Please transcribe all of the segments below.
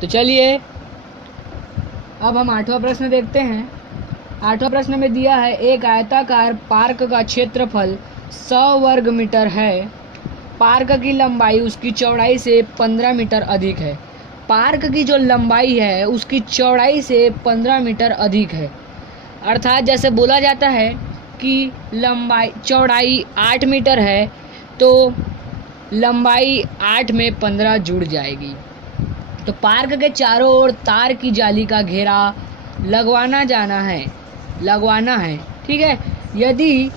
तो चलिए अब हम 8वां प्रश्न देखते हैं। 8वां प्रश्न में दिया है एक आयताकार पार्क का क्षेत्रफल 100 वर्ग मीटर है। पार्क की लंबाई उसकी चौड़ाई से 15 मीटर अधिक है। पार्क की जो लंबाई है उसकी चौड़ाई से 15 मीटर अधिक है। अर्थात जैसे बोला जाता है कि चौड़ाई 8 मीटर है तो लंबाई 8 में 15 जुड़ जाएगी। तो पार्क के चारों ओर तार की जाली का घेरा लगवाना है। ठीक है। यदि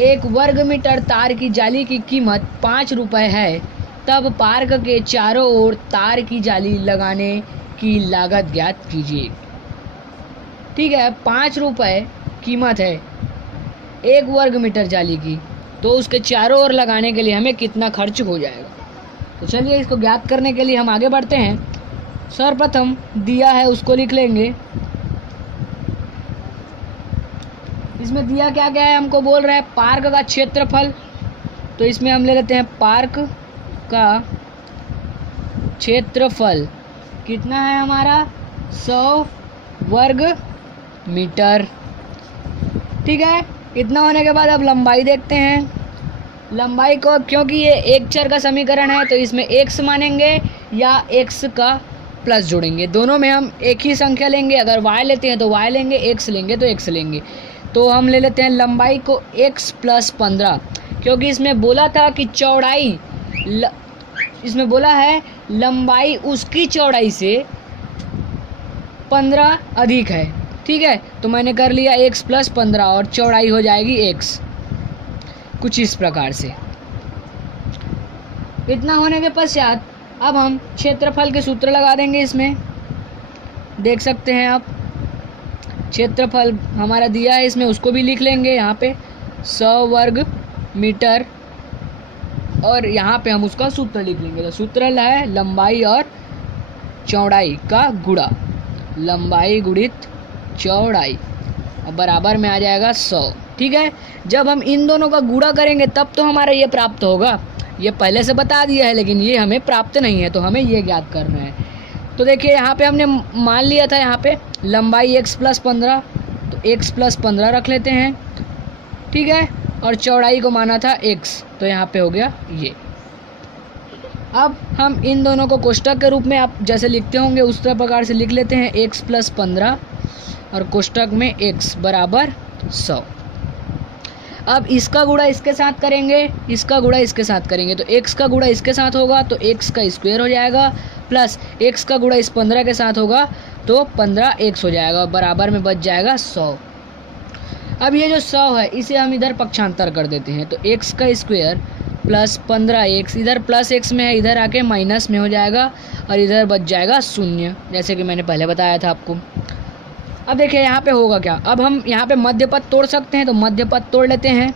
1 वर्ग मीटर तार की जाली की कीमत 5 रुपये है तब पार्क के चारों ओर तार की जाली लगाने की लागत ज्ञात कीजिए। ठीक है, 5 रुपये कीमत है 1 वर्ग मीटर जाली की, तो उसके चारों ओर लगाने के लिए हमें कितना खर्च हो जाएगा। तो चलिए इसको ज्ञात करने के लिए हम आगे बढ़ते हैं। सर्वप्रथम दिया है उसको लिख लेंगे। इसमें दिया क्या क्या है, हमको बोल रहा है पार्क का क्षेत्रफल। तो इसमें हम ले लेते हैं पार्क का क्षेत्रफल कितना है हमारा 100 वर्ग मीटर। ठीक है, इतना होने के बाद अब लंबाई देखते हैं। लंबाई को क्योंकि ये एक चर का समीकरण है तो इसमें x मानेंगे या x का प्लस जोड़ेंगे। दोनों में हम एक ही संख्या लेंगे। अगर y लेते हैं तो y लेंगे, x लेंगे तो x लेंगे। तो हम ले लेते हैं लंबाई को x + 15, क्योंकि इसमें बोला था कि इसमें बोला है लंबाई उसकी चौड़ाई से 15 अधिक है। ठीक है, तो मैंने कर लिया x + 15 और चौड़ाई हो जाएगी x, कुछ इस प्रकार से। इतना होने के पश्चात अब हम क्षेत्रफल के सूत्र लगा देंगे। इसमें देख सकते हैं आप क्षेत्रफल हमारा दिया है, इसमें उसको भी लिख लेंगे यहाँ पे 100 वर्ग मीटर, और यहाँ पे हम उसका सूत्र लिख लेंगे। तो सूत्र है लंबाई और चौड़ाई का गुणा, लंबाई गुणित चौड़ाई, अब बराबर में आ जाएगा 100। ठीक है, जब हम इन दोनों का गुणा करेंगे तब तो हमारा ये प्राप्त होगा। ये पहले से बता दिया है लेकिन ये हमें प्राप्त नहीं है, तो हमें ये ज्ञात करना है। तो देखिए यहाँ पे हमने मान लिया था यहाँ पे लंबाई x + 15, तो x + 15 रख लेते हैं। ठीक है, और चौड़ाई को माना था x, तो यहाँ पे हो गया ये। अब हम इन दोनों को कोष्टक के रूप में आप जैसे लिखते होंगे उस प्रकार से लिख लेते हैं x + 15 और कोष्टक में x बराबर 100। अब इसका गुणा इसके साथ करेंगे, इसका गुणा इसके साथ करेंगे, तो x का गुणा इसके साथ होगा तो x का स्क्वायर हो जाएगा, प्लस x का गुणा इस 15 के साथ होगा तो 15x हो जाएगा, बराबर में बच जाएगा 100। अब ये जो 100 है इसे हम इधर पक्षांतर कर देते हैं, तो x का स्क्वायर प्लस 15x, इधर प्लस x में है, इधर आके माइनस में हो जाएगा और इधर बच जाएगा 0, जैसे कि मैंने पहले बताया था आपको। अब देखिए यहाँ पे होगा क्या, अब हम यहाँ पे मध्य पद तोड़ सकते हैं, तो मध्य पद तोड़ लेते हैं।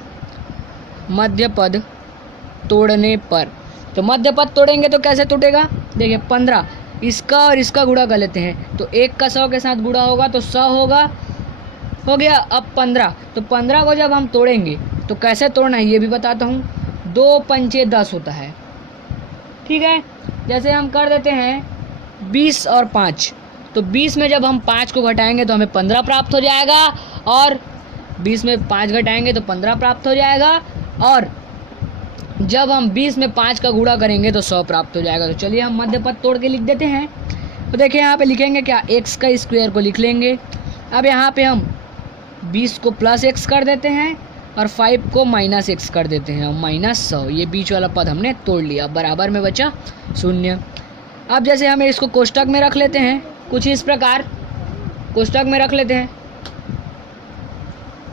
मध्य पद तोड़ने पर, तो मध्य पद तोड़ेंगे तो कैसे टूटेगा, देखिए 15 इसका और इसका गुणा कर लेते हैं, तो 1 का 100 के साथ गुणा होगा तो 100 होगा, हो गया। अब 15, तो 15 को जब हम तोड़ेंगे तो कैसे तोड़ना है ये भी बताता हूँ। 2 पंचे 10 होता है। ठीक है, जैसे हम कर देते हैं 20 और 5, तो 20 में जब हम 5 को घटाएंगे तो हमें 15 प्राप्त हो जाएगा, और 20 में 5 घटाएंगे तो 15 प्राप्त हो जाएगा, और जब हम 20 में 5 का गुणा करेंगे तो 100 प्राप्त हो जाएगा। तो चलिए हम मध्य पद तोड़ के लिख देते हैं। तो देखिए यहाँ पे लिखेंगे क्या, x का स्क्वायर को लिख लेंगे। अब यहाँ पे हम 20 को प्लस x कर देते हैं और 5 को माइनस x कर देते हैं, और माइनस 100, ये बीच वाला पद हमने तोड़ लिया, बराबर में बचा 0। अब जैसे हमें इसको कोष्टक में रख लेते हैं, कुछ इस प्रकार कोष्टक में रख लेते हैं।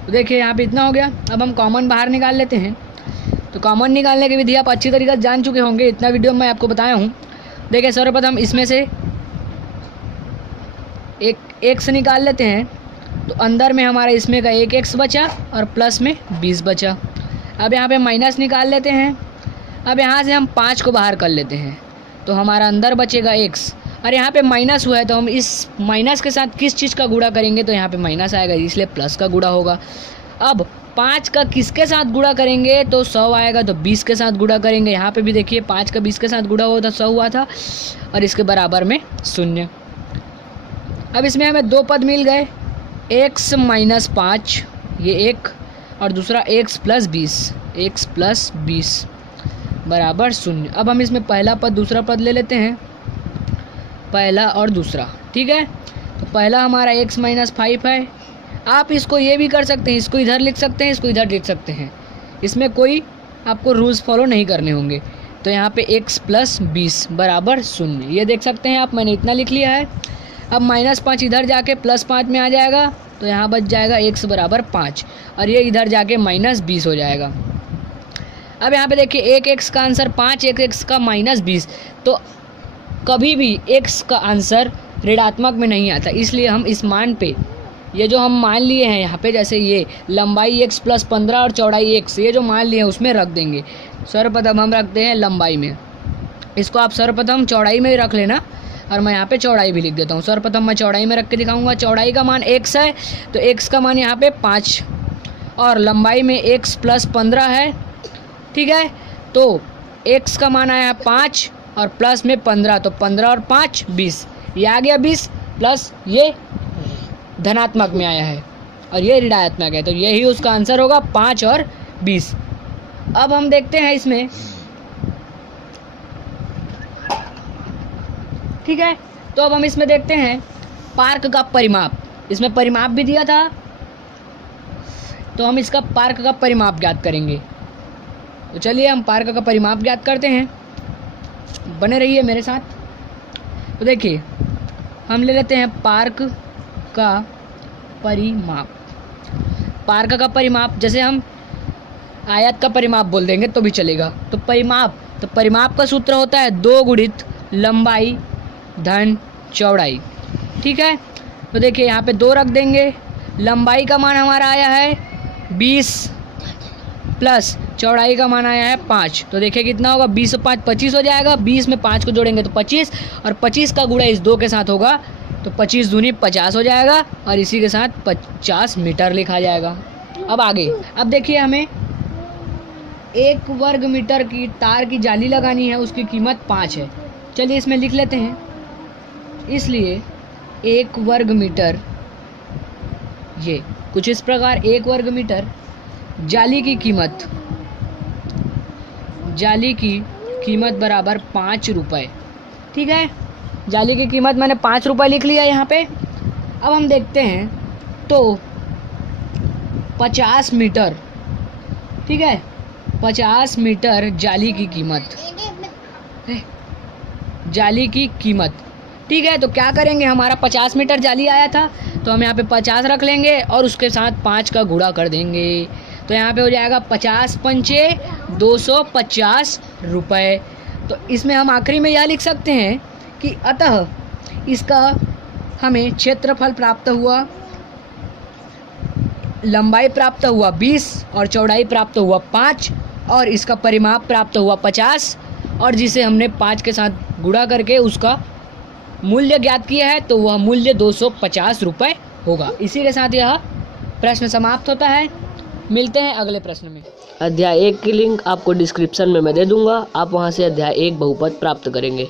तो देखिए यहाँ पे इतना हो गया। अब हम कॉमन बाहर निकाल लेते हैं। तो कॉमन निकालने की विधि आप अच्छी तरीके से जान चुके होंगे, इतना वीडियो मैं आपको बताया हूँ। देखिए सर्वप्रथम इसमें से एक x निकाल लेते हैं, तो अंदर में हमारा इसमें का 1x बचा और प्लस में 20 बचा। अब यहाँ पे माइनस निकाल लेते हैं। अब यहाँ से हम 5 को बाहर कर लेते हैं, तो हमारा अंदर बचेगा x, और यहाँ पे माइनस हुआ है तो हम इस माइनस के साथ किस चीज़ का गुणा करेंगे, तो यहाँ पे माइनस आएगा, इसलिए प्लस का गुणा होगा। अब 5 का किसके साथ गुणा करेंगे, तो 100 आएगा, तो 20 के साथ गुणा करेंगे। यहाँ पे भी देखिए 5 का 20 के साथ गुणा हुआ था, 100 हुआ था, और इसके बराबर में 0। अब इसमें हमें दो पद मिल गए, x माइनस 5 ये एक, और दूसरा x प्लस 20 बराबर 0। अब हम इसमें पहला पद दूसरा पद ले लेते हैं, पहला और दूसरा, ठीक है। तो पहला हमारा x माइनस 5 है। आप इसको ये भी कर सकते हैं, इसको इधर लिख सकते हैं, इसको इधर लिख सकते हैं, इसमें कोई आपको रूल्स फॉलो नहीं करने होंगे। तो यहाँ पे x प्लस 20 बराबर 0, ये देख सकते हैं आप, मैंने इतना लिख लिया है। अब -5 इधर जाके +5 में आ जाएगा, तो यहाँ बच जाएगा x बराबर 5, और ये इधर जाके -20 हो जाएगा। अब यहाँ पे देखिए एक x का आंसर 5, एक x का -20, तो कभी भी x का आंसर ऋणात्मक में नहीं आता, इसलिए हम इस मान पे, ये जो हम मान लिए हैं यहाँ पे, जैसे ये लंबाई x प्लस 15 और चौड़ाई x, ये जो मान लिए हैं उसमें रख देंगे। सर्वप्रथम हम रखते हैं लंबाई में, इसको आप सर्वप्रथम चौड़ाई में रख लेना, और मैं यहाँ पे चौड़ाई भी लिख देता हूँ। सर्वप्रथम मैं चौड़ाई में रख के दिखाऊंगा। चौड़ाई का मान x है, तो x का मान यहाँ पे 5, और लंबाई में x प्लस 15 है, ठीक है। तो x का मान आया 5 और प्लस में 15, तो 15 और 5 20, ये आ गया 20, प्लस ये धनात्मक में आया है और ये ऋणात्मक है, तो यही उसका आंसर होगा 5 और 20। अब हम देखते हैं इसमें, ठीक है। तो अब हम इसमें देखते हैं पार्क का परिमाप, इसमें परिमाप भी दिया था, तो हम इसका पार्क का परिमाप ज्ञात करेंगे। तो चलिए हम पार्क का परिमाप ज्ञात करते हैं, बने रहिए मेरे साथ। तो देखिए हम ले लेते हैं पार्क का परिमाप। पार्क का परिमाप, जैसे हम आयत का परिमाप बोल देंगे तो भी चलेगा। तो परिमाप का सूत्र होता है 2 गुणित लंबाई धन चौड़ाई, ठीक है। तो देखिए यहाँ पे 2 रख देंगे, लंबाई का मान हमारा आया है 20 प्लस चौड़ाई का मान आया है 5, तो देखिए कितना होगा, 20 और 5 25 हो जाएगा, 20 में 5 को जोड़ेंगे तो 25, और 25 का गुणा इस 2 के साथ होगा, तो 25 दूनी 50 हो जाएगा, और इसी के साथ 50 मीटर लिखा जाएगा। अब आगे, अब देखिए हमें 1 वर्ग मीटर की तार की जाली लगानी है, उसकी कीमत 5 है। चलिए इसमें लिख लेते हैं, इसलिए 1 वर्ग मीटर, ये कुछ इस प्रकार 1 वर्ग मीटर जाली की कीमत बराबर 5 रुपये, ठीक है। जाली की कीमत मैंने 5 रुपये लिख लिया यहाँ पे। अब हम देखते हैं, तो 50 मीटर, ठीक है, 50 मीटर जाली की कीमत, ठीक है। तो क्या करेंगे, हमारा 50 मीटर जाली आया था, तो हम यहाँ पे 50 रख लेंगे और उसके साथ 5 का गुणा कर देंगे, तो यहाँ पे हो जाएगा 50 पंचे 250 रुपये। तो इसमें हम आखिरी में यह लिख सकते हैं कि अतः इसका हमें क्षेत्रफल प्राप्त हुआ, लंबाई प्राप्त हुआ 20 और चौड़ाई प्राप्त हुआ 5, और इसका परिमाप प्राप्त हुआ 50, और जिसे हमने 5 के साथ गुणा करके उसका मूल्य ज्ञात किया है, तो वह मूल्य 250 रुपये होगा। इसी के साथ यह प्रश्न समाप्त होता है। मिलते हैं अगले प्रश्न में। अध्याय 1 की लिंक आपको डिस्क्रिप्शन में मैं दे दूंगा, आप वहां से अध्याय 1 बहुपद प्राप्त करेंगे।